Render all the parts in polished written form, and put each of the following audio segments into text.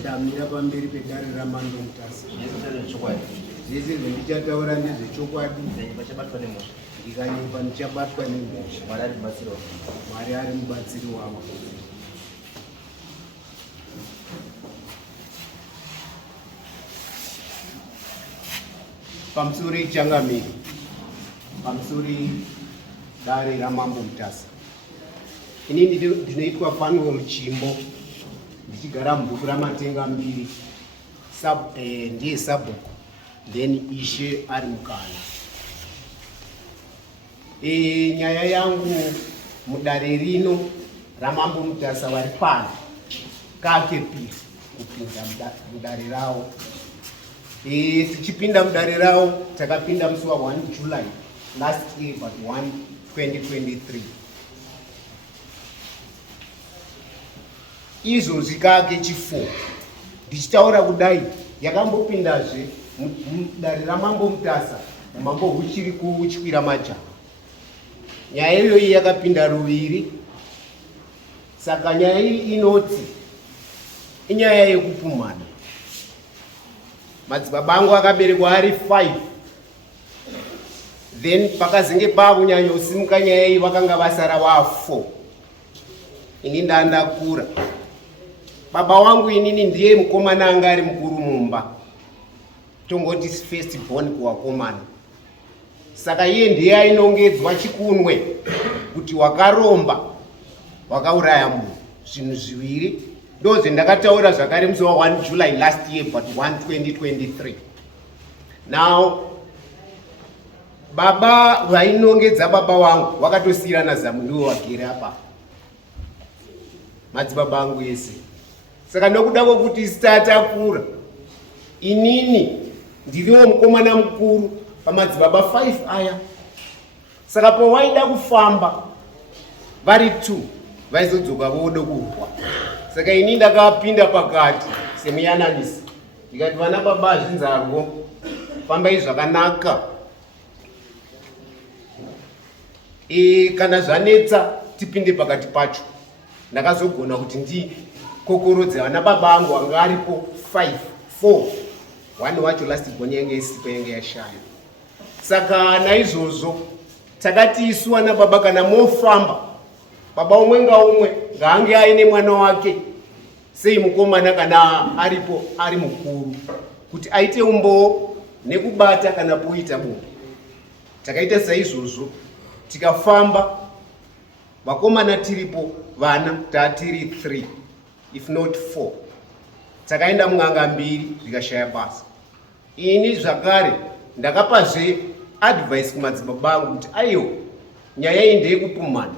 ndamira pamberi pedare ramando mutasa zvese zvendichataura ndezvechokwadi ndikanyepa ndichabatwa nemhosva. Mwari ari mubatsiri wavo. Pamusoro ichangamiri, pamusoro dare ramambo mutasa, ini ndinoitwa Fanuel Chimbo, ndichigara mubhuku ramatenga mbiri, ndiye sabhuku, then Ishe ari mukana. Nyaya yangu mudare rino ramambo mutasa vari pano kake kupinda mudare ravo. Tichipinda mudare ravo takapinda musi wa 1 July last year, but 1 2023. Izvozvi kake chifo ndichitaura kudai yakambopindazve mudare ramambo mutasa mambo huchiri kuchikwira majaha. Nyaya iyoyi yakapinda ruviri, saka nyaya iyi inoti inyaya yekupumhana. Madzibaba angu akaberekwa ari 5, then pakazenge pakunyanya kusimuka nyaya iyi vakanga vasara va4. Ini ndandakura, baba wangu inini ndiye mukomana anga ari mukuru mumba, tongoti first born kuvakomana. Saka iye ndiye ainongedzwa chikunwe kuti wakaromba wakauraya munhu. Zvinhu zviviri ndoze ndakataura zvakare musi wa 1 July last year, but 1 2023. Now baba vainongedza baba wangu vakatosiyirana zamu, ndiwo wagere apa madzibaba angu ese. Saka nokuda kwokuti sitatakura, inini ndiriwo mukomana mukuru pamadzibaba 5 aya. Saka pawaida kufamba vari 2 vaizodzoka voda kurwa. Saka ini ndakapinda pakati semuyananisi, ndikati vana baba zvinzarwo, fambai zvakanaka. Kana zvanetsa tipinde pakati pacho. Ndakazogona kuti ndikokorodze vana baba angu anga aripo 4. 1 wacho last born yange isipo yange yashaya. Saka naizvozvo takati isu vana baba kana mofamba, baba umwe ngaumwe ngaange aine mwana wake sei mukomana kana aripo ari mukuru, kuti aite umboo nekubata kana poita bonde. Takaita saizvozvo tikafamba, vakomana tiripo, vana tatiri 3 if not 4. Takaenda mun'anga mbiri zvikashaya basa. Ini zvakare ndakapazve advice kumadzibaba angu kuti aiyo nyaya iyi ndeyekupumhana,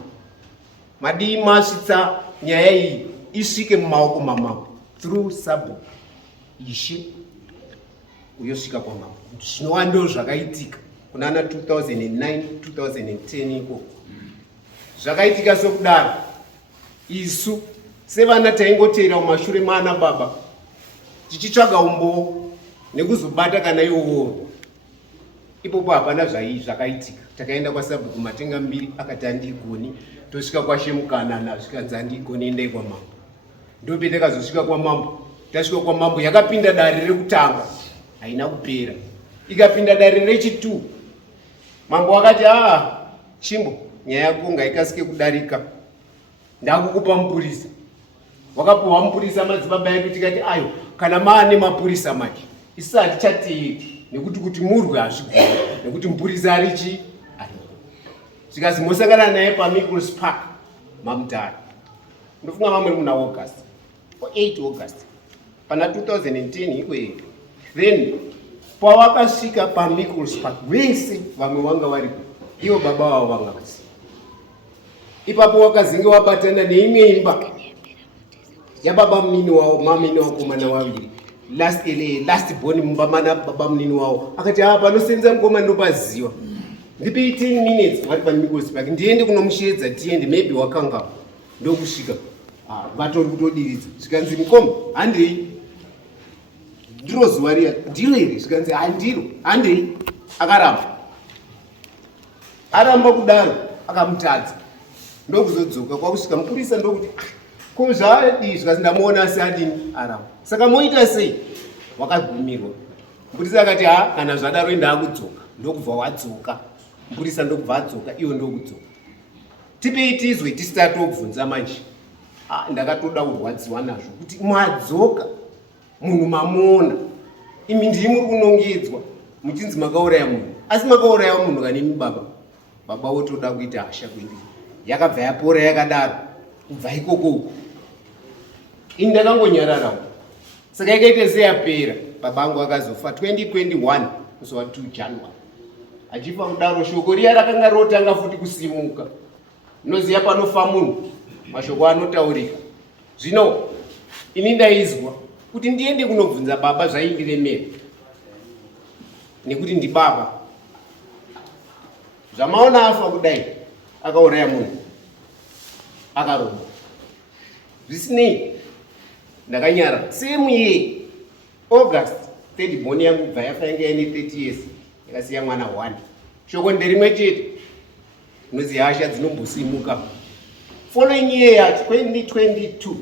madii masvitsa nyaya iyi isvike mumaoko mamambo through sabhuku Ishe uyosvika kwamambo. Zvinova ndo zvakaitika kunana 2009 2010 iko zvakaitika. Sokudaro isu sevana taingoteera mumashure maana baba tichitsvaga umboo nekuzobata kana iwowo. Ipopo hapana zvakaitika. Takaenda kwasabhuku matenga mbiri, akati handigoni. Tosvika kwashemukanana, zvikanzi handigoni, endai kwamambo. Ndope takazosvika kwamambo. Tasvika kwamambo yakapinda dare rekutanga, haina kupera. Ikapinda dare rechi2, mambo akati Chimbo, nyaya yako ngaikasike kudarika, ndakukupa mupurisa. Wakapuwa mupurisa madzibaba edu, tikati ayo kana maane mapurisa manje isu hatichateeri, nekuti kuti murwe hazvigoni, nekuti mupurisa arichi ariko. Zvikazi mosangana naye paMickles Park mamutare, ndofunga mamwe muna August, 8 August pana 2010 ikweyo. Then pawakasvika paMickles Park vese vamwe vanga varipo, ivo baba vavo vanga vasi. Ipapo wakazenge wabatana neimwe imba yababa munini wavo, mamini wakomana vaviri, last born mumba mana baba munini wavo. Akati panosenza mukomana ndopaziva, ndipei 10 minutes vari paMickles Park ndiende kunomushedza tiende, maybe wakanga ndokusvika vatori kutodiridza. Zvikanzi mukoma handei, ndiro zuva riya, ndiro iri. Zvikanzi handiro, handei. Akaramba, aramba kudaro akamutadza, ndokuzodzoka kwakusvika mupurisa ndokuti kuzvadizva sindamuona asadini aramba. Saka moita sei wakagumirwa. Mbudisa akati ha kana zvadaro ndakudzoka ndokubva wadzoka. Mbudisa ndokubva adzoka iwe ndokudzoka. Tipei tizwe tisatobvunza manje. Ndakatoda kurwadziwa nazvo kuti mwadzoka munhu mamuona. Imi ndimi muri kunongedzwa muchinzi makauraya munhu. Asi makauraya munhu kanemi baba. Baba wotoda kuita hasha kwendiri. Yakabva yapora yakadaro. Kubva ikoko. Ini ndakangonyararawo. Saka ikaita seyapera. Baba angu akazofa 2021 musi wa 2 January. Achifa kudaro shoko riya rakanga rotanga futi kusimuka. Unoziya panofa munhu mashoko anotaurika. Zvino ini ndaizwa kuti ndiende kunobvunza baba zvaindiremera. Nekuti ndi baba. Zvamaona afa kudai akauraya munhu. Akaromba. Zvisinei ndakanyara same year August 3rd boni yangu bva yafa yanga ine 30 years yakasiya mwana 1. Shoko nderimwe chete. Unozi hasha dzinombosimuka. Following year 2022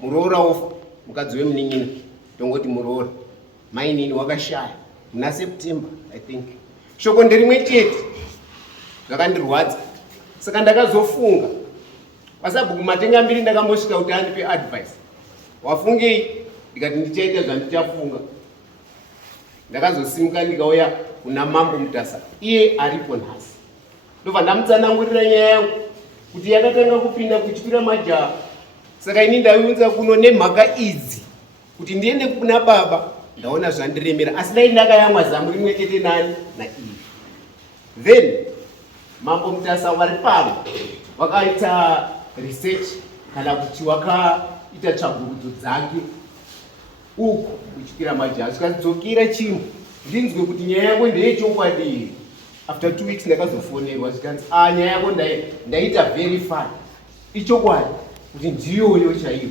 muroora ofa mukadzi wemunin'ina tongoti muroora mainini wakashaya muna September I think. Shoko nderimwe chete zvakandirwadza. Saka ndakazofunga pasabhuku matenga mbiri ndakambosvika kuti andipe advice. Wafungei? Ndikati ndichaita zvandichafunga. Ndakazosimuka ndikauya kuna Mambo Mutasa iye aripo nhasi. Ndobva ndamutsanangurira nyaya yangu kuti yakatanga kupinda kutyira majaha. Saka ini ndaiunza kuno nemhaka idzi kuti ndiende kuna baba ndaona zvandiremera. Asi dai ndakayamwa zamu rimwe chete nani naiye. Then Mambo Mutasa vari pamwe wakaita research kana kuti wakaita tsvagurudzo dzake uko kutyira majaha. Zvikadzokera chimwe ndinzwe kuti nyaya yako ndeyechokwadi. After 2 weeks ndakazofonerwa zvikanzi nyaya yako ndaita verify ichokwadi kuti ndiyoyo chaiyo.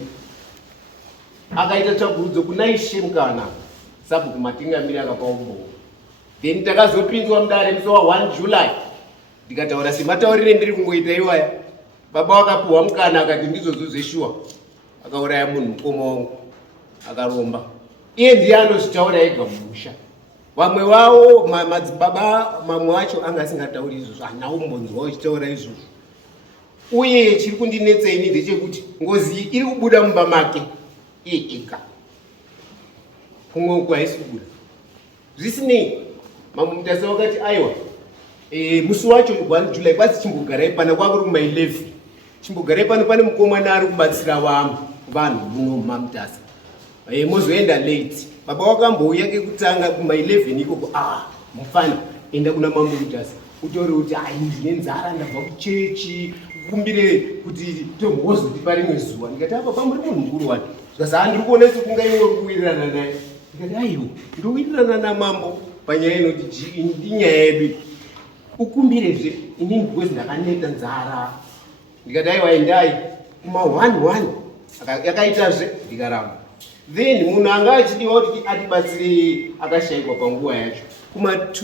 Akaita tsvagurudzo kuna Ishe Mukana sabhuku matengamiri akapa umbowa. Then takazopinzwa mudare musi wa 1 July ndikataura semataurire ndiri kungoita iwaya. Baba wakapuhwa mukana akati ndizvozvo zveshuwa akauraya munhu mukoma wangu akaromba. Iye ndiye anozvitaura ega mumusha. Vamwe wavo madzibaba mamwe wacho anga asingatauri izvozvo hana umbonzwa uchitaura izvozvo. Uye chiri kundinetsa ini ndechekuti ngozi iri kubuda mumba make iye ega. Kumwe uku haisi kubuda. Zvisinei Mambo Mutasa wakati aiwa musi wacho 1 July kwasi chimbogarai pana kwakuri kuma 11. Chimbogarai pano pane mukomana ari kubatsira vanhu muno Mambo Mutasa. Mozoenda late. Baba wakambouya kekutanga kuma 11 ikoko mufana enda kuna Mambo Mutasa. Utori kuti ndine nzara ndabva kuchechi kukumbire kuti tombozotipa parimwe zuva. Ndikati baba muri munhu mukuru wani. Zvasa ndiri kuona sekunga iwe uri kuwirirana naye. Ndikati aiwa ndowirirana naMambo panyaya inoti inyaya yedu. Ukumbirezve inini because ndakaneta nzara. Ndikati aiwa endai kuma 1 yakaitazve ndikaramba. Then munhu anga achidiwa kuti atibatsire akashayikwa panguva yacho. Kuma 2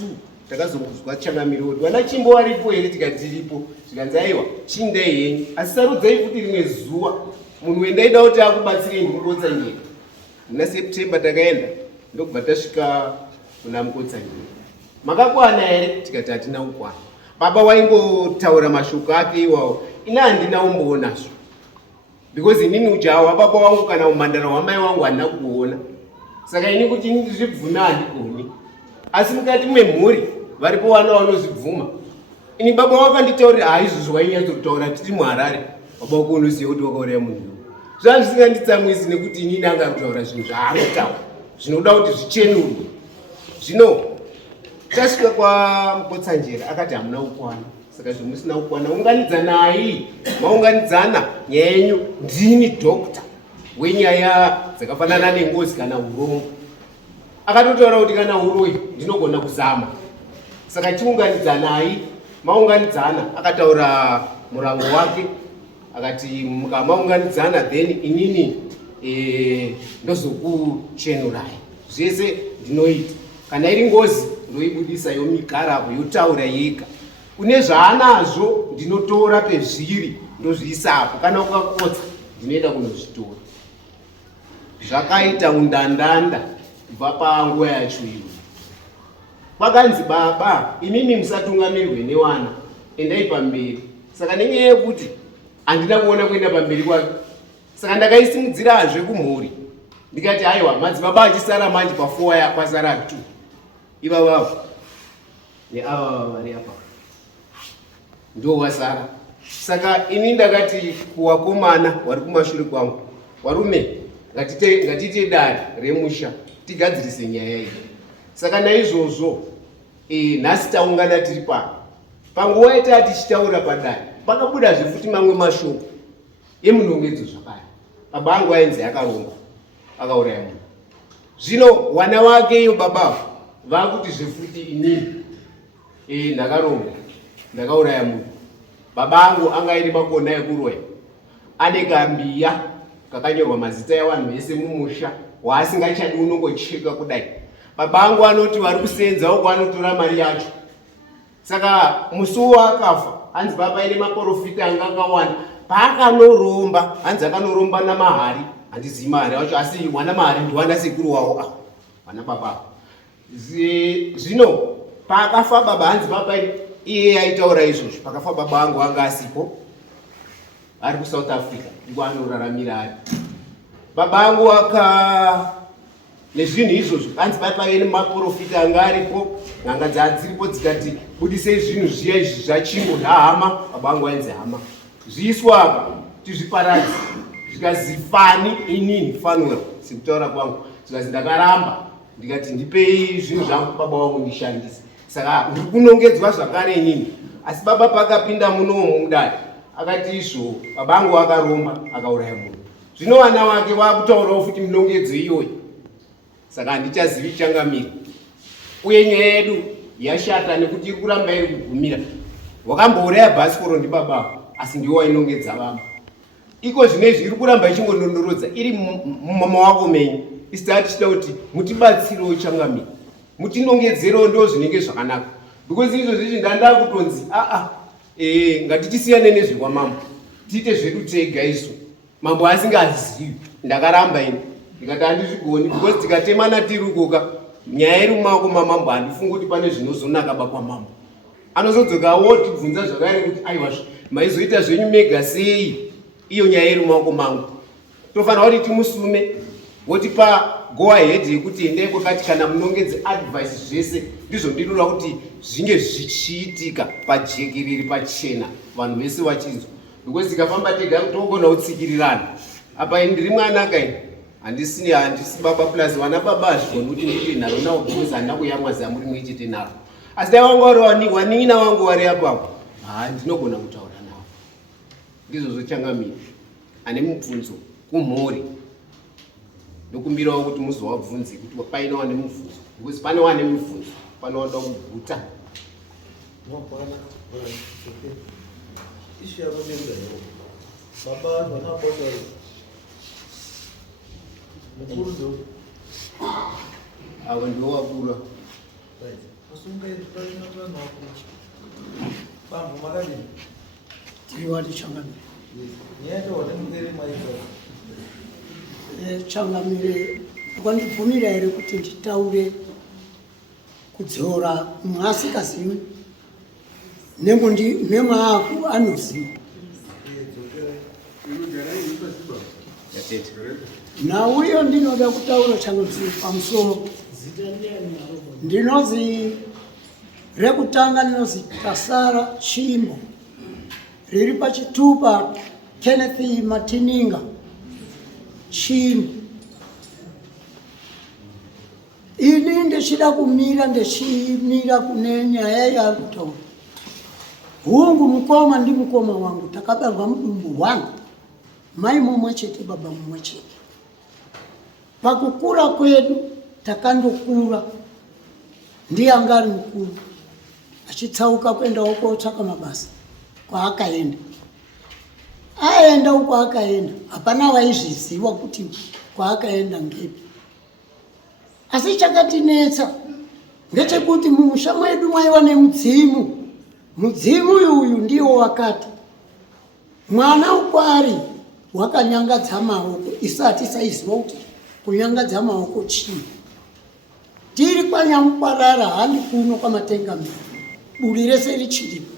takazongozwa changamiro kuti wana chimbo waripo here tikati tiripo. Zvikanzi aiwa chindai henyu asi sarudzai kuti rimwe zuva munhu wendaida kuti akubatsirei mukotsanyika. Muna September takaenda ndokubva tasvika kuna mukotsanyika. Makakwana here tikati hatina kukwana. Baba waingotaura mashoko ake iwawo ina handina umboonazvo. Because inini ujaha wababa wangu kana umhandara wamai wangu handina kuona. Saka ini kuti ndizvibvuma handikoni. Asi mukati memhuri varipo vana vanozvibvuma. Ini baba wakanditaurira izvozvo wainyatsotaura tiri muHarare. Baba wako unoziva kuti wakauraya munhu. Zvanga zvisinganditsamwisi nekuti inini anga kutaura zvinhu zvaanotaura. Zvinoda kuti zvichenurwe. Zvino tasvika kwaMukotsanjera akati hamuna kukwana. Saka zvomusina kukwana unganidza naye. Maunganidzana nyaya yenyu ndini dokta wenyaya dzakafanana nengozi kana urombo. Akatotaura kuti kana uroyi ndinogona kuzama. Saka tiunganidza naye. Maunganidzana akataura murango wake akati mukamaunganidzana then inini ndozokuchenurai. Zvese ndinoita. Kana iri ngozi ndoibudisa yomigarabo yotaura yega. Une zvaanazvo ndinotora pezviri ndozviisapo. Kana ukakotsa ndinoenda kunozvitora. Zvakaita undandanda kubva panguva yacho iyo. Kwakanzi baba, imimi musatungamirirwe newana, endai pamberi. Saka nenyaya yekuti handina kuona kuenda pamberi kwake, saka ndakaisimudzirazve kumhuri. Ndikati aiwa, madzibaba achisara manje pa4 pasara 2. Iva vavo neava vari apa ndo wasara. Saka ini ndakati kuwakomana wari kumashure kwangu, warume ngatite dare remusha tigadzirise nyaya iyi. Saka naizvozvo nhasi taungana tiri pano. Panguva yatati tichitaura padare pakabuda zvefuti mamwe mashoko emunongedzo zvakare. Baba angu ainzi akaronga akauraya munhu. Zvino wana wake iyo baba vakuti zvefuti inini ndakaronga ndakauraya munhu. Baba angu anga ine makona ekuroya, ane kambiya kakanyorwa mazita evanhu vese mumusha waasingachadi unongocheka kudai. Baba angu anoti vari kusenza uko anotora mari yacho. Saka musuwo akafa, hanzi baba ine maprofita anga akawanda. Paakanoromba, hanzi akanoromba namahari, handizivi mahari wacho, asi wana mahari ndiwana sekuru wawo wana baba. Zvino paakafa baba, hanzi baba iye aitaura izvozvo. Pakafa baba angu anga asipo, ari kuSouth Africa, ndiko anoraramira ari. Baba angu nezvinhu izvozvo, hanzi baba ine maprofita anga aripo, n'anga dzadziripo dzikati budisei zvinhu zviya izvi zvachingo zvahama. Baba angu ainzi hama zviiswa apa tizviparadzi, zvikazifani inini Fanuel sekutaura kwangu, zvikazi ndakaramba ndikati ndipei zvinhu zvangu baba wangu ndishandise. Saka ndiri kunongedzwa zvakare inini. Asi baba pakapinda munomu mudare akati izvo baba angu akaromba akauraya munhu. Zvino wana wake vakutaurawo futi minongedzo iyoyi. Saka handichazivi changamira. Uye nyaya yedu yashata nekuti iri kuramba iri kugumira. Wakambouraya bhasikoro ndibaba asi ndiwo wainongedza vamwe. Iko zvinezvi iri kuramba ichingonondorodza iri mumawako menyu. Isati tichida kuti mutibatsirewo changamira, mutinongedzerewo ndo zvinenge zvakanaka. Because izvo zvichi ndanda kutonzi ngatichisiyane nezvekwamambo tiite zvedu tega isu. Mambo asingazivi ndakaramba ini ndikati handizvigoni, because tikatemana tiri ukoka nyaya iri mumaoko mamambo handifungi kuti pane zvinozonaka bakwamambo. Anozodzokawo tibvunza zvakare kuti aiwa maizoita zvenyu mega sei, iyo nyaya iri mumaoko mangu. Tofanira kuti timusume wotipa go ahead yekuti endei kwakati kana munongedze advice zvese ndizvo ndinoda kuti zvinge zvichiitika pajekerere pachena vanhu vese vachinzwa. Because tikafamba tega togona kutsikirirana. Apa ndiri mwana kai handisi baba plus wana baba azvigoni kuti ndiite nharo nawo because handina kuyamwaza muri muichete naro. Asi dai wanga vari wanina wangu vari apapo ndinogona kutaura navo. Ndizvo zvochangamira ane mubvunzo kumhuri nokumbirawo kuti muzovabvunze kuti paine wane mubvunzo, because pane wane mubvunzo panoda kuguta. Avo ndiwo wakura. Tiriwati changamire kwandibvumira here kuti nditaure kudzora mwaasikazivi nemwaaku anoziva. Nauyo ndinoda kutaura changamire pamusoro. Ndinozi rekutanga ndinozi Tasara Chimbo riri pachitupa Kenneth Matininga Chimbo. Ini ndechida ndechimira kune nyaya yaari kutaura. Hungu mukoma ndi mukoma wangu takabarwa mudumbu wangu, mai mumwe chete baba mumwe chete. Pakukura kwedu takandokura ndiye anga ari mukuru achitsauka kuendawo kotsvaka mabasa kwaakaenda. Aenda uko akaenda, hapana waizviziva kuti kwaakaenda ngepi. Asi chakatinetsa ngechekuti mumusha mwedu mwaiva nemudzimu. Mudzimu uyu ndiwo wakati mwana ukwari wakanyangadza maoko isati saiziva kuti kunyangadza maoko chii. Tiri kwaNyamukwarara handi kuno kwamatenga mbiri, buri rese richiripo.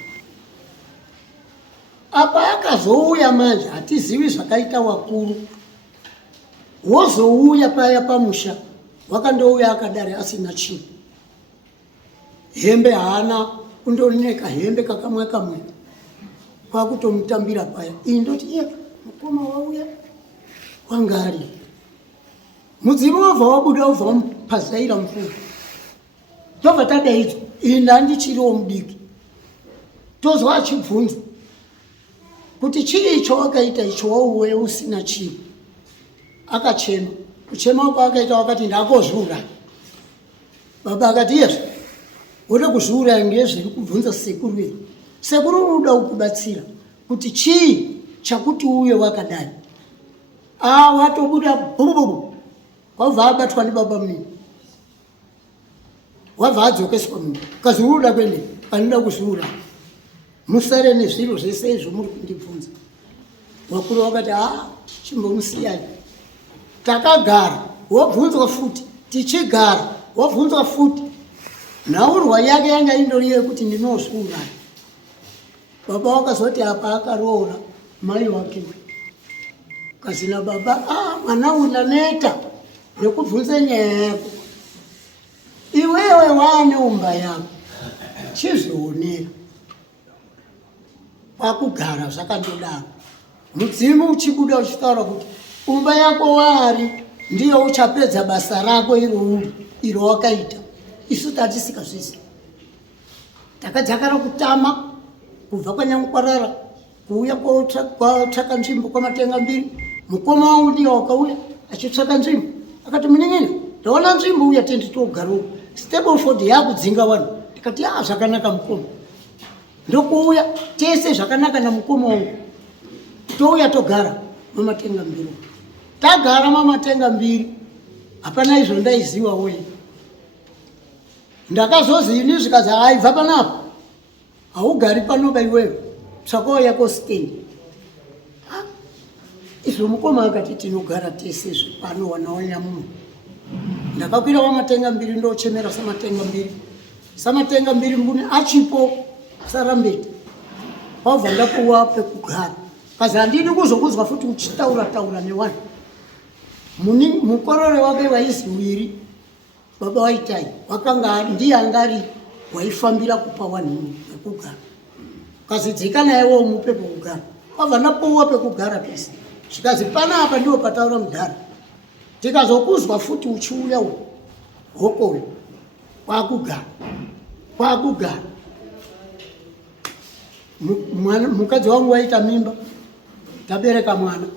Apa akazouya manje hatizivi zvakaita wakuru. Wozouya paya pamusha wakandouya akadare asina chinhu. Hembe haana, kundoneka hembe kakamwe kamwe kwakutomutambira paya. Indoti iye mukoma wauya wangari. Mudzimu wabva wabuda wabva wamupazaira mvura. Tobva tadaidzwa ina ndichiriwo mudiki. Tozwa achibvunza kuti chii icho wakaita icho wauya usina chinhu. Akachema. Kuchema uko akaita wakati ndakozvura. Baba akati yezvo uri kuzviuraya ngezviri kubvunza sekuru wedu. Sekuru unoda kukubatsira kuti chii chakuti uye wakadai. Watobuda bhububu. Wabva abatwa ndibaba munini. Wabva adzokeswa munhu. Kazi unoda kwende anoda kuzviuraya. Musare nezviro zvese izvo muri kundibvunza. Wakuru wakati chimbomusiyai. Takagara wabvunzwa futi, tichigara wabvunzwa futi. Nhaurwa yake yanga indoriye kuti ndinozviuraya. Baba wakazoti apa akaroora mai wake. Kazina baba, mwana unaneta nekubvunze nyaya yako. Iwewe wane umba yako. Chizvionera. Pakugara zvakandodaro. Mudzimu uchibuda uchitaura kuti umba yako wari ndiyo uchapedza basa rako iro wakaita. Isu tatisingazvizivi. Takadzakara kutama kubva kwaNyamukwarara kuuya kotsvaka nzvimbo kwamatenga mbiri. Mukoma wangu ndiye wakauya achitsvaka nzvimbo. Akati munin'ina ndaona nzvimbo uya tendi togarawo. Stableford yakudzinga vanhu. Ndikati zvakanaka mukoma. Ndokuuya tese zvakanaka namukoma wangu. Touya togara mamatenga mbiri. Tagara mamatenga mbiri. Hapana izvo ndaiziva woye. Ndakazozi ini zvikazi aibva panapa. Haugari panoba iwewe. Tsvakawo yako stendi. Izvo mukoma akati tinogara tese pano wanaonya munhu. Ndakakwira wamatenga mbiri ndochemera samatenga mbiri. Samatenga mbiri mbune achipo sarambeti. Wabva ndapuwa pekugara. Kazi handidi kuzokuzwa futi uchitaura nevanhu. Mukorore wake waisi wiri. Baba waitai. Wakanga ndiye angari waifambira kupa vanhu pekugara. Kazi dzika nayewo umupe pekugara. Wabva ndapuwa pekugara pese. Zvikazi panapa ndiwo pataura mudhara. Tikazokuzwa futi uchiuya hokoyo. Kwakugara. Mukadzi wangu waita mimba. Tabereka mwana.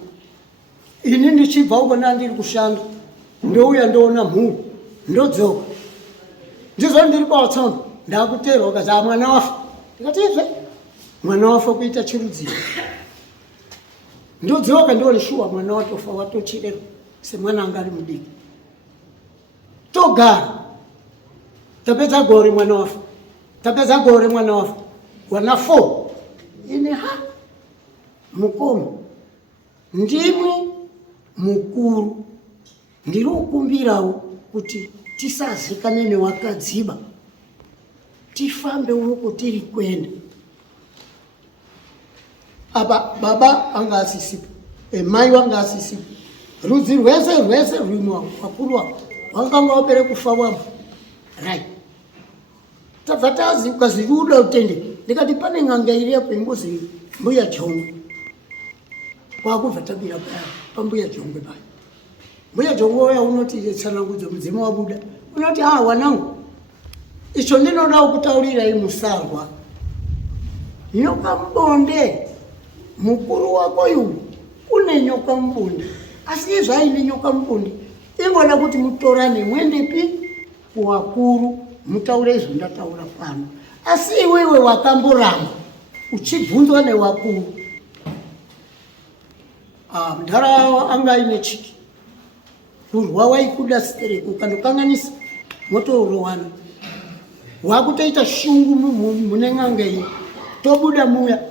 Ini ndichibva uko ndandiri kushanda. Ndouya ndoona mhuru. Ndodzoka. Ndizvo ndiri pautsono. Ndakuteerwa kazi mwana wafa. Ndikati mwana wafa kuita chirudziro. Ndodzoka ndione shuwa mwana watofa watochirerwa semwana anga ari mudiki. Togara. Tapedza gore mwana wafa. Tapedza gore mwana wafa. Wana 4. Ini mukoma. Ndimwe mukuru. Ndiri kukumbirawo kuti tisazikane newakadziba. Tifambe uko tiri kwenda. Apa baba anga asisipo. Mai wanga asisipo. Rudzi rwese rwimwa wakuru wakanga wapere kufa wambo. Right. Tabva taziruda utende. Ndikati pane ng'anga iriya pembuzi mbuya Jongwe. Kwakubva tabira pambuya Jongwe paya. Mbuya Jongwe waya unoti tsanangudzo mudzimu wabuda. Unoti wanangu. Icho ndinoda kutaurira imusarwa. Nyoka mbonde. Mukuru wako uyu une nyoka mbonde. Asi zvaine nyoka mbonde. Ingoda kuti mutorane mwendepi kuwakuru mutaure izvo ndataura pano. Asi iwewe wakamboramba uchibvunzwa newakuru. Mudhara anga aine chiki. Kurwa waikuda stereko ukandokanganisa motorowana. Wakutoita shungu mune ng'anga iyi. Tobuda muya.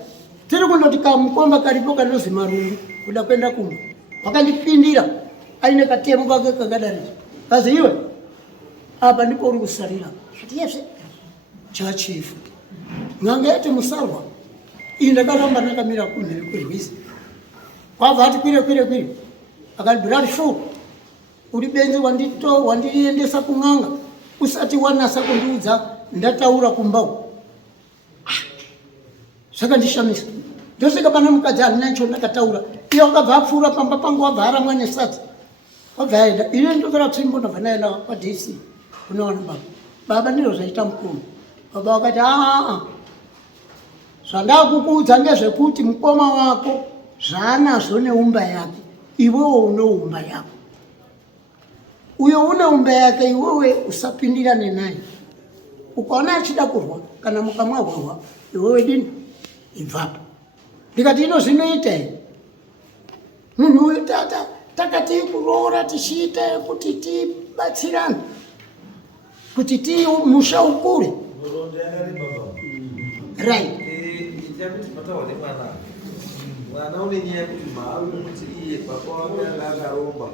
tiri kundoti kamukomba karipo kanozi Marungu kuda kwenda kumba wakandipindira aine katemo kake kakadarika kazi iwe apa ndipo uri kusarira kuti yese chachifu ngangeti musarwa inde kalamba nakamira kumhiri kwerwizi kwabva ati kwire akandibhira shu uri benzi wandiendesa kung'anga usati wanasa kundiudza ndataura kumbau zvakandishamisa ndosvika pana mukadzi handina ncho ndakataura iye wakabva apfuura pamba pangu wabva aramwa sadza wabva aenda ine ndokera tsvimbo ndabva naenda kwaDC kunoona baba ndiro zvaita mukoma baba wakati zvandakukuudza ndezvekuti mukoma wako zvaanazvo neumba yake iwewo unoumba yako uyo unoumba yake iwewe usapindirane naye ukaona achida kurwa kana mukamwa hwahwa iwewe dini ibvapo ndikati ino zvinoita here munhu uyu takati kuroora tichiita kuti tibatsirane kuti ti musha ukure right mwana une nyaya yekuti maakumutsi iye baba wake anga akaromba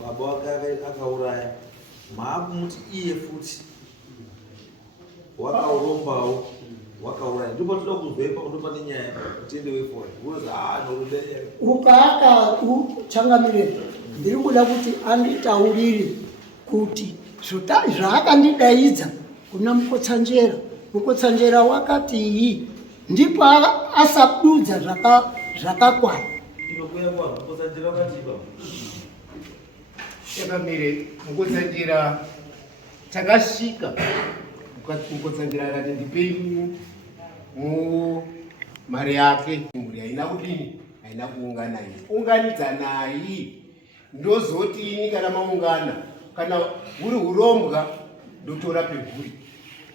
baba wake akauraya maakumutsi iye futi wakaurombawo wakauraya ndipo toda kuzwepa undopane nyaya utende wefore uzi norudere ukaaka uchangamirire ndiri kuda kuti anditaurire kuti zvaakandidaidza kuna mukotsanjera wakati iyi ndipo asabudza zvakakwana inokuya kwa mukotsanjera wakatipa yakamire mukotsanjera takasvika mukotsanjera akati ndipei mari yake mhuri haina kudini haina kuungana unganidza nayi ndozoti ini kana maungana kana huri urombwa ndotora pemhuri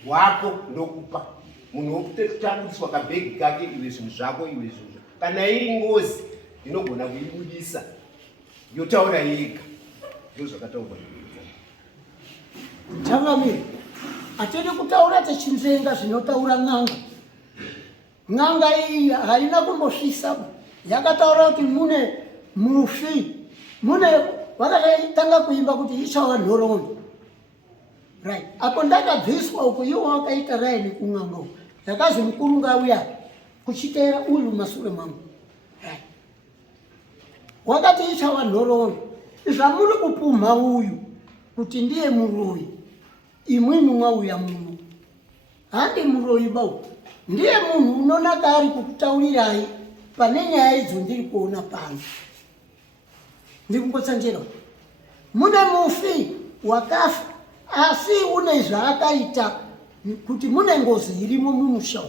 wako ndokupa munhu wokutambudiswa kabhegi kake iwe zvinhu zvako iwe zvinhu kana iri ngozi inogona kuibudisa yotaura yega ndo zvakataurwa changamire hatidi kutaura techinzenga zvinotaura n'anga iyi haina kumbosvisaba yakataura kuti mune mufi mune vakatanga kuimba kuti ichava nhoroondo right apo ndakabviswa uko iwo wakaita raini kun'anga uko yakazi mukuru ngauya kuchiteera uyu masure mangu right wakati ichava nhoroondo zvamuri kupumha uyu kuti ndiye muroyi imwini mwauya muno handi muroyi bau ndiye munhu unonaka ari kukutaurirai pane nyaya idzo ndiri kuona pano ndiri kungotsanjera mune mufi wakafa asi une zvaakaita kuti mune ngozi irimo mumusha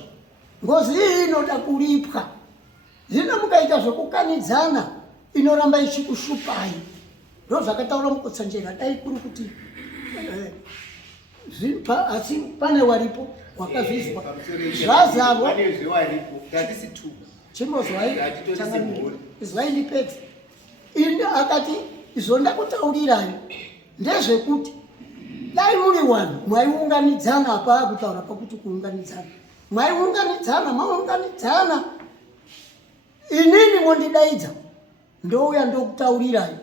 ngozi iyi inoda kuripwa zvino mukaita zvekukanidzana inoramba ichikushupai ndo zvakataura mukotsanjera dai kuri kuti asi pane waripo wakazvizwa zvazavo chimbozwai izwai ndipedzi inde akati izvo ndakutaurirai ndezvekuti dai muri vanhu mwaiunganidzana apa kutaura pakuti kuunganidzana maunganidzana inini mondidaidza ndouya ndokutaurirai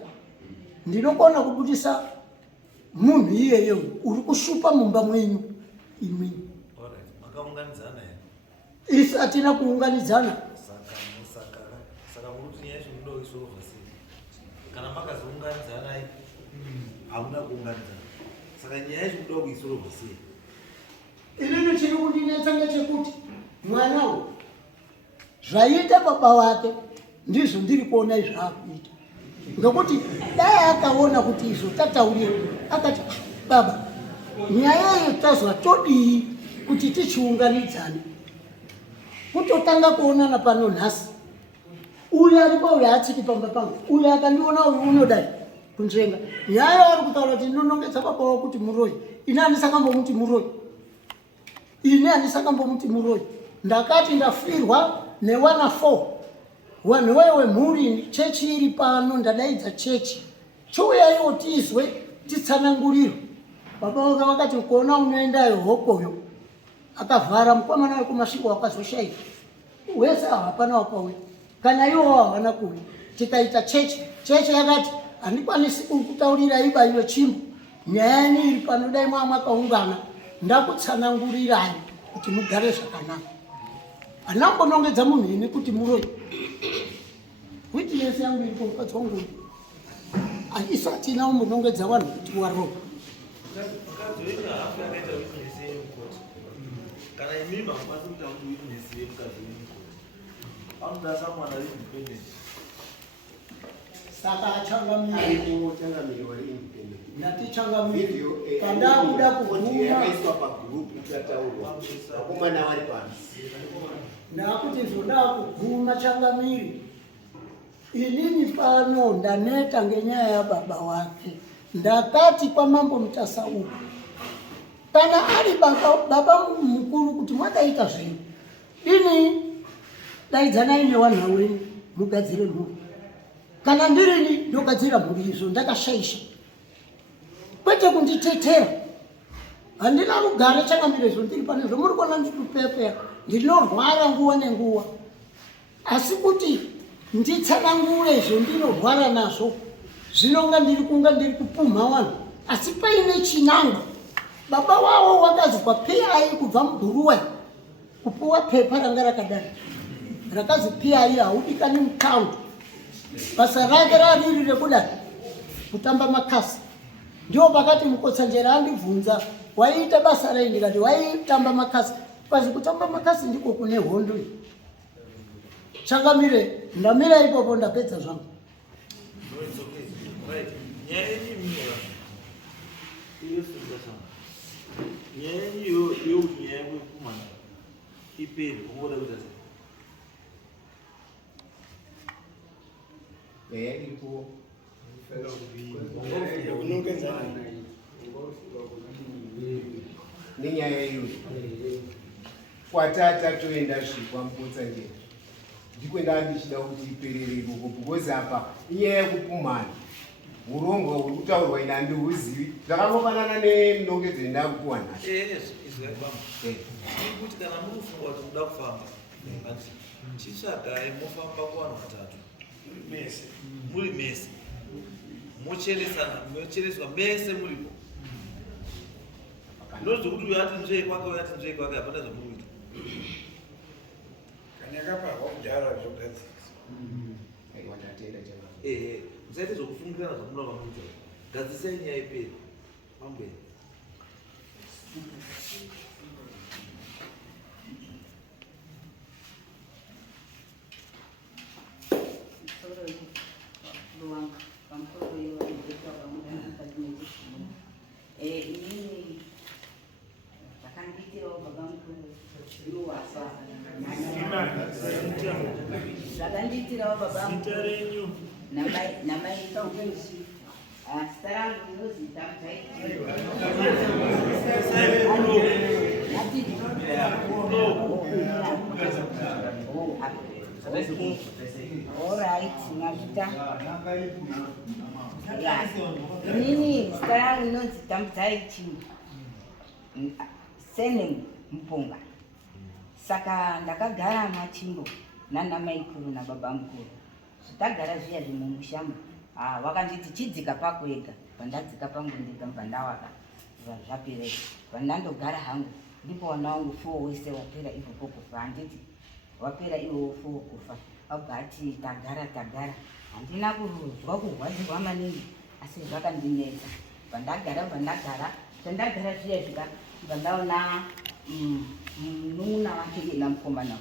ndinokona kubudisa munhu iyeyo uri kushupa mumba mwenyu imwini isi hatina kuunganidzana saka muruti nyaya zvomudo isorova sei kana makazounganidzanai hamuna kuunganidzana saka nyaya zvomudo kuisorova sei inini chiri kundinetsa ngechekuti mwanawo zvaita baba wake ndizvo ndiri kuona izvaakuita ngekuti dai akaona kuti izvo tataurira akati baba nyaya iyo tazwa todii kuti tichiunganidzane kutotanga kuonana pano nhasi uyu aripo uyu hatsiki pamba pangu uyu akandiona uyu unodai kunzvenga nyaya vari kutaura kuti ndinonongedza baba wako kuti muroyi ini handisakambomuti muroyi ndakati ndafirwa newana 4 wanhu wewe mhuri chechi iri pano ndadaidza chechi chouyaiwo tizwe titsanangurirwe baba wake vakati kuona unoendayo hokoyo akavhara mukomana wekumasviko wakazoshaika wese hapana wakauya, kana iwo havana kuuya. Tikaita cheche yakati handikwanisi kukutaurira iba iwe chimbo, nyaya yenyu iri pano, dai mwakaungana ndakutsanangurirai kuti mugare zvakanaka. Anambonongedza munhu ini kuti muroi. Witness yangu iri kumukadzi wangu isati inaombonongedza vanhu kuti waroi. Mukadzi wenyu haafi akaita witness yemukoti. Kana imimi makwanisi kuita kuti witness yemukadzi wenyu mukoti. Anoda someone ari independent. Saka achangamira. Aipo changamiro vari independent. Ndatichangamira. Video Pandakuda kuguma yakaiswa pagroup ikataurwa. Vakomana vari pasi. ndakuti zvoda kuguma Changamiri. Inini pano ndaneta ngenyaya yababa wake. Ndakati kwamambo Mutasauru, kana ari baba mukuru kuti mwakaita zvinhu, ini daidzanai nevanhu wenyu mugadzire mhuri. Kana ndirini ndogadzira mhuri izvo ndakashaisha, kwete kunditetera. Handina rugare Changamire izvo ndiri pane izvo muri kuona ndikupepea, ndinorwara nguva nenguva. Asi kuti nditsanangure izvo ndinorwara nazvo, zvinonga ndiri kunga ndiri kupumha vanhu. Asi paine chinangwa, baba wavo wakazwa PI kubva muBuruwa kupuwa pepa ranga rakadaro rakazi PI haudikani mutaundi. Basa rake rariri rekudai kutamba makasi. Ndio pakati Mukotsanjera andibvunza, waiita basa rei? Ndikati waitamba makasi. Pazi kutamba makasi ndiko kune hondo. Changamire ndamira ipopo ndapedza zvangu. No, it's okay. Right. Nyaya yenyu mira. Iyo sikuza sana. Nyaya yenyu yo nyaya yekumana. Iperi kungoda kuita sei? Iripo nenyaya iyoyo kwatata toenda zvikwa Mukotsanjera ndikwenda ndichida kuti iperere ikoko, because apa inyaya yekupumhana. Urongo huri kutaurwa ina handihuzivi, zvakangofanana nemunongedzero ndakupuwa nhasi. Izvaibama kuti kana munofunga kuti muda kufamba, chitsvagai mofamba kuvanhu vatatu muri mese, mochereswa mese muripo. Ndozvokuti uyo ati nzvei kwake, uyo ati nzvei kwake, hapana zvamuruita. Kanyakaparwa kudhara zvogadzirisa. Aiwa, ndatenda Changamire. Musaite zvokufungirana zvamunoda vamuita. Gadzisai nyaya iperi pamberi. Zvakanditirawo baba namai zita rangu rinonzi Tamtai. Alright, mazvita. Inini zita rangu rinonzi Tamtai Chimbo. Surname Mupunga. Saka ndakagara naChimbo nanamai kuru nababa mukuru. Zvitagara zviya zvimumushambo. Wakanditi chidzika pako ega, pandadzika pangu ndega pandawaka zvapere. Pandandogara hangu ndipo wana wangu 4 wese wapera ipo kufa. Handiti wapera iwo 4 kufa. Abati tagara handina kuzwa kurwadzirwa maningi, asi zvakandinetsa. Pandagara zviya zvika pandaona munun'una wake namukomana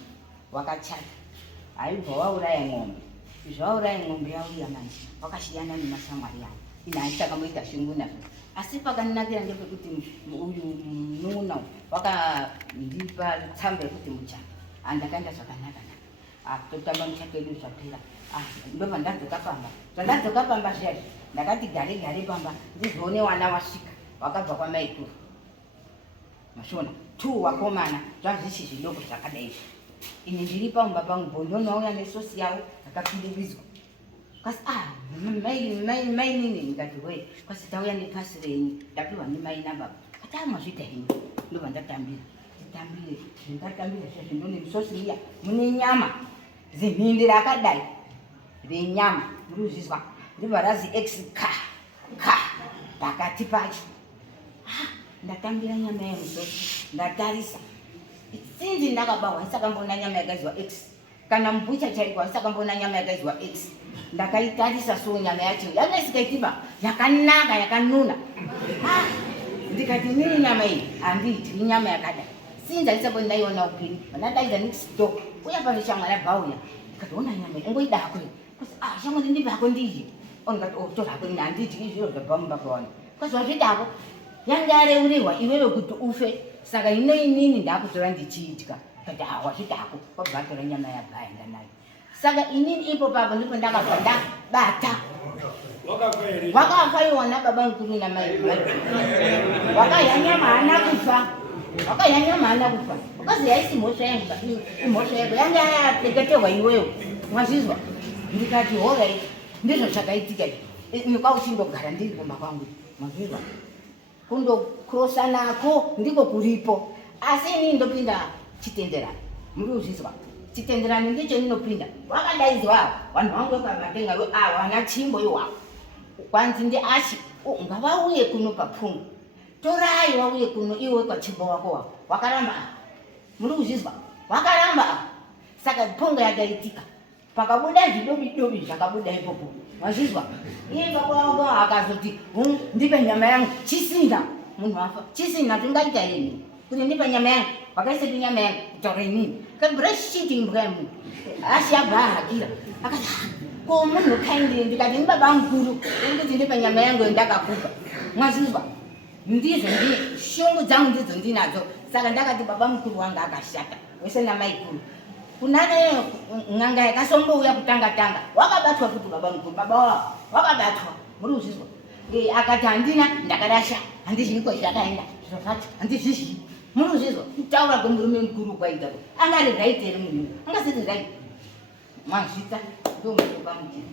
wakachata. Aibva wauraya ng'ombe. Zvauraya ng'ombe yauya manje wakashiyana nemashamwari yangu. Ina achakamboita shungu nazvo. Asi pakanakira ngepekuti uyu munun'una wakandipa tsamba yekuti muchana. Andakaenda zvakanaka. Totamba muchaka wedu zvapera. Ndobva ndadzoka pamba. Zvandadzoka pamba zviya ndakati gare pamba ndizoone wana wasvika wakabva kwamai kuru. Mashona 2 wakomana zvazvishi zvidoko zvakadai. Ini ndiri pamba pangu bondonauya nesosi yavo akapindiridzwa. Kasi mai nini ndikati we kwasi tauya nepasi renyu ndapiwa nemai nababa. Kati mazvita henyu ndobva ndatambira. ndingatambire zvindone musosiya mune nyama zimhindi rakadai renyama murikuzvizwa ndibva razi x ka pakati pacho ndatambira nyama yemusosi ndatarisa sinzi ndakabarwa ndisakambona nyama yakaizwa x kana mbucha chaikwa ndisakambona nyama yakaizwa x ndakaitarisa so nyama yacho yanga isikaitiba yakanaka yakanuna ndikati nini nyama iyi handiti inyama yakadai sinzi andisaboni ndaiona upenyu vanadaidza nixdok uya pano shamwari abvauya ndikationa nyama iyi ungoidako shamwari ndibvako ndidye ondikati torako ini handidyi zviro zvabvamubaba wani kwazvazvidako yanga yareurirwa iwewe kuti ufe saka ino inini ndakutora ndichiitya kati wazvidako wabvatora nyama yabhaenda nayo saka inini ipo papo ndipo ndakabva ndabata wakafa iwona baba mukuru namai wakayanyama haana kufa wakayanyama haana kufa ukazi yaisi mhosva yangu imhosva yako yanga yateketerwa iwewe mwazvizwa ndikati horai ndizvo zvakaitika kwauchindogara ndiri kumba kwangu mwazvizwa kundokrosa nako ndiko kuripo asi inini ndopinda chitenderano muri kuzvizwa chitenderano ndicho ninopinda wakadaidzwa vanhu vangu vepamatenga vana chimbo iwavo kwanzi ndiachi ngavauye kuno paphungu torai wauye kuno iwe kwachimbo wako wavo wakaramba muri kuzvizwa wakaramba saka phungu yakaitika pakabuda zvidobidobi zvakabuda ipopo wazvizwa iye baba wako akazoti ndipe nyama yangu chisinda munhu wafa chisinda tingaita yeni kuti ndipe nyama yangu wakaisepi nyama yangu kutaura inini kabreshiti imbwa yemunhu asi yabva ahakira akati ko munhu kaindii ndikati ndibaba mukuru kuti ndipe nyama yangu yendakakupa mwazvizwa ndizvo shungu dzangu ndidzo ndinadzo saka ndakati baba mukuru wangu akashata wese namaikuru kunane ng'anga yakasombouya kutanga wakabatwa kuti baba mukuru baba wavo wakabatwa muri kuzvizwa akati handina ndakarasha handizviniko zvakaenda zviro zvacho handizvizvi muri kuzvizwa kutaura kwemurume mukuru kwaidako angari right here munhu angasiri right mwazvita ndo mutoka muchii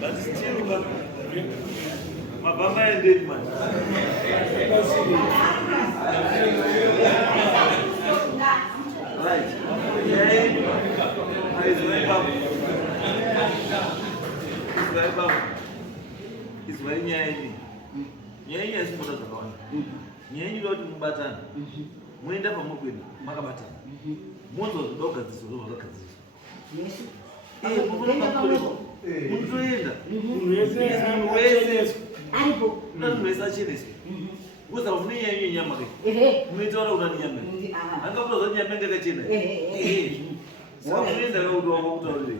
but still mabamba ended man right yeah is very bad is very nyaini nyaini asipota zakawanda nyaini loti mubatana muenda pamwe kwenu makabatana mwanzo zvidogadziswa zvakagadziswa yesu mutoenda munhu wese aripo munhu wese acheneswa kuza mune nyanyi nyama munotaura kuti ani nyama angabuda zva nyama ndakachena wakuenda kautova kutaurire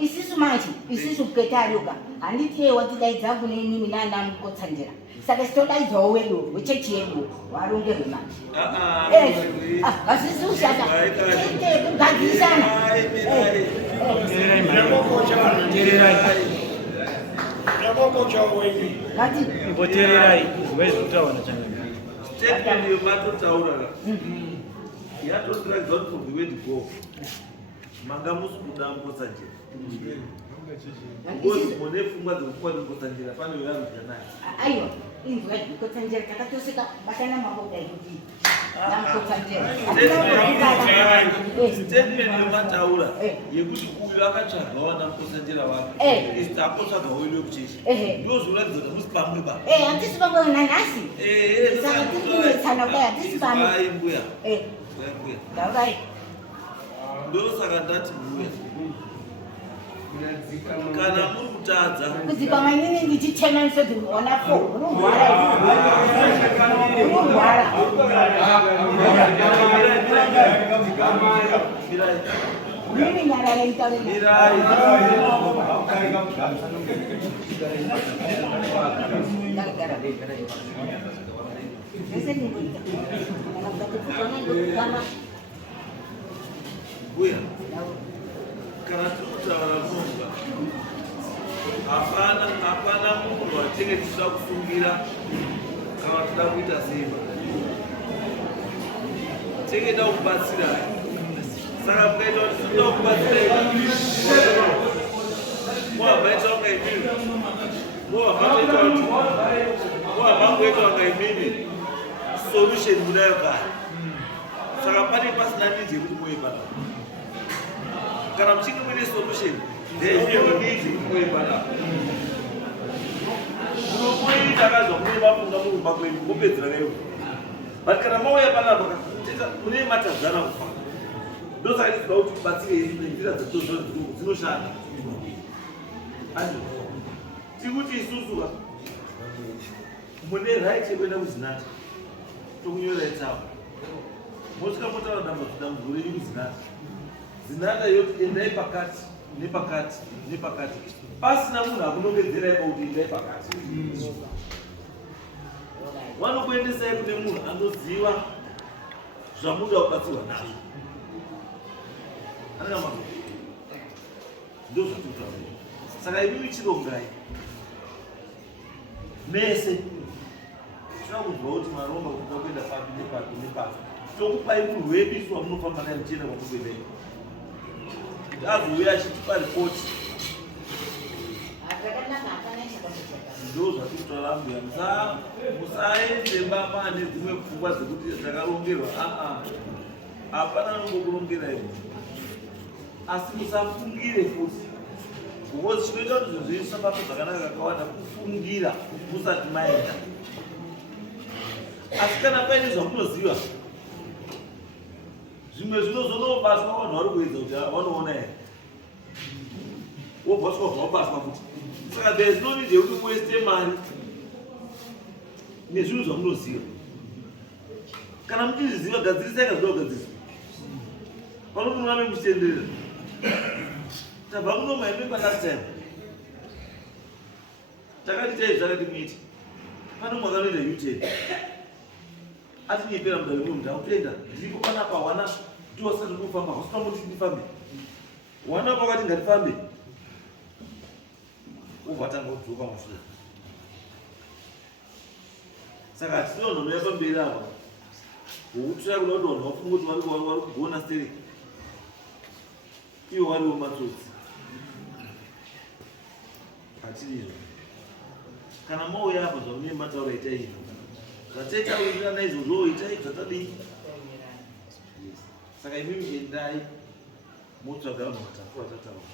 isisu manje isisu kuketaruka handiti watidaidza kune imimi nana mukotsanjira saka sitodaidzawo wedu wechechi yedu warongerwe manje hasisi ushata ite kugadzirisana ipotererai ziwezi kutaura changa statement yematotaura yatotirakidza kuti for the way to go manga musi kuda mukotsanjira because mune pfungwa dzekukwa mukotsanjira pane wevanhuja nayo aiwa inzwa mukotsanjira takatoseka batana maboda ekuti namukotsanjira statement yemataura yekuti uyu akatsvaga wana mukotsanjira wake is akotsvaga wele wekuchechi ndozvinoratidza kuti musi pamwe ba hatisi pamwe nanhasi saka tirikunetsana kwai hatisi pamwe mbuya daurai ndosaka ndati mbuya kana muri kutadza kudzika manini ndichitema misodzi ona 4 unorwara mimi nyarare itaurira buya kana tiri kutaura munga hapana munhu watenge tichida kufungira kana tida kuita simba tenge da kubatsira saka mukaita kuti tinoda kubatsira moabvaita kunga imiri moabvatoita kuti Wahamba kuitwa ngaimini solution munayo kare. Saka pane pasina need yekuti muye panapa. Kana muchinge muine solution, there is no need yekuti muye panapa. Munoita kazwa mune mafunga murumba kwenyu mopedzera kaiwo. But kana mauya panapa kune matadzana kufa. Ndosaka ndinoda kuti tibatsire nenzira dzinoshanda. Tikuti isusu mune right yekuenda kuzinata tokunyorera tsawa mosvika motaura dambudziko renyu kuzinata zinata yoti endai pakati nepakati nepakati pasina munhu akunongedzerai pauti endai pakati vanokuendesai kune munhu anoziva zvamuda kubatsirwa nazvo anama ndo zvatinotaura. Saka imimi chirongai mese tinakuzwa kuti maromba kuda kuenda papi nepapi nepapi tokupai munhu wedu isu wamunofamba naye muchienda kwamukwendai kuti azouya achitipa ripoti. Ndo zvatirikutaura mbuya musaende mbama nedzimwe pfungwa dzekuti dzakarongerwa. Hapana nongokurongerai asi musafungire futi. Because chinoita kuti zvinhu zvisafamba zvakanaka kakawanda kufungira musati maenda. Asi kana paine zvamunoziva zvimwe zvinozonobatwa vanhu vari kuedza kuti vanoona here wobva zvawabatwa futi. Saka there is no need yekuti muweste mari nezvinhu zvamunoziva. Kana muchizviziva gadzirisai kazvida kugadzirisa panokuti murame muchitenderera. Tabva muno maimba last time takati chai zvakati muiti pane mwakanoenda U10 ati nyepera mudare mwe munhu akutoenda ndiripo panapa wana ndiwasati ndinofamba hasina muti ndifambe wana pakati ngatifambe ubva tanga kudzoka mushure. Saka tinonhonoya pamberi apa wokutoya kuda kuti vanhu vafunga kuti vari kugona stereki ivo variwo matsotsi. Hatirizo kana mauya apa zvamune mataura itai izvo zvatetaurira naizvozvo itai zvatadii. Saka imimi endai motsvaga vanhu vatatu vatataura.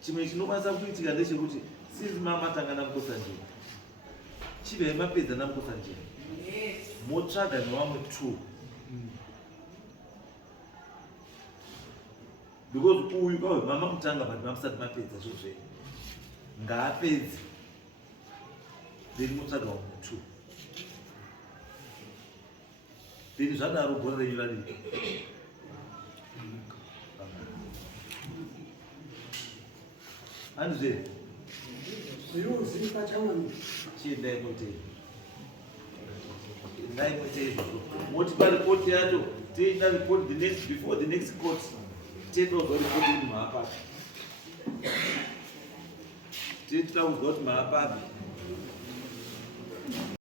Chimwe chinokwanisa kuitika ndechekuti sinzi mamatanga namukosanjera chivai mapedza namukosanjera motsvaga nevamwe 2 because uyu kwawe mama mutanga but mamusati mapedza zviro zvenyu ngaapedze then motsvaga vamwe 2 then zvadaro bhora renyu raripo. Andizve zviuzipa chamwani chiendai motei endai motei izvozvo motipa ripoti yacho tienda report before the next court tiendozwa ripoti kuti maapapi tiitaudzwa kuti maapapi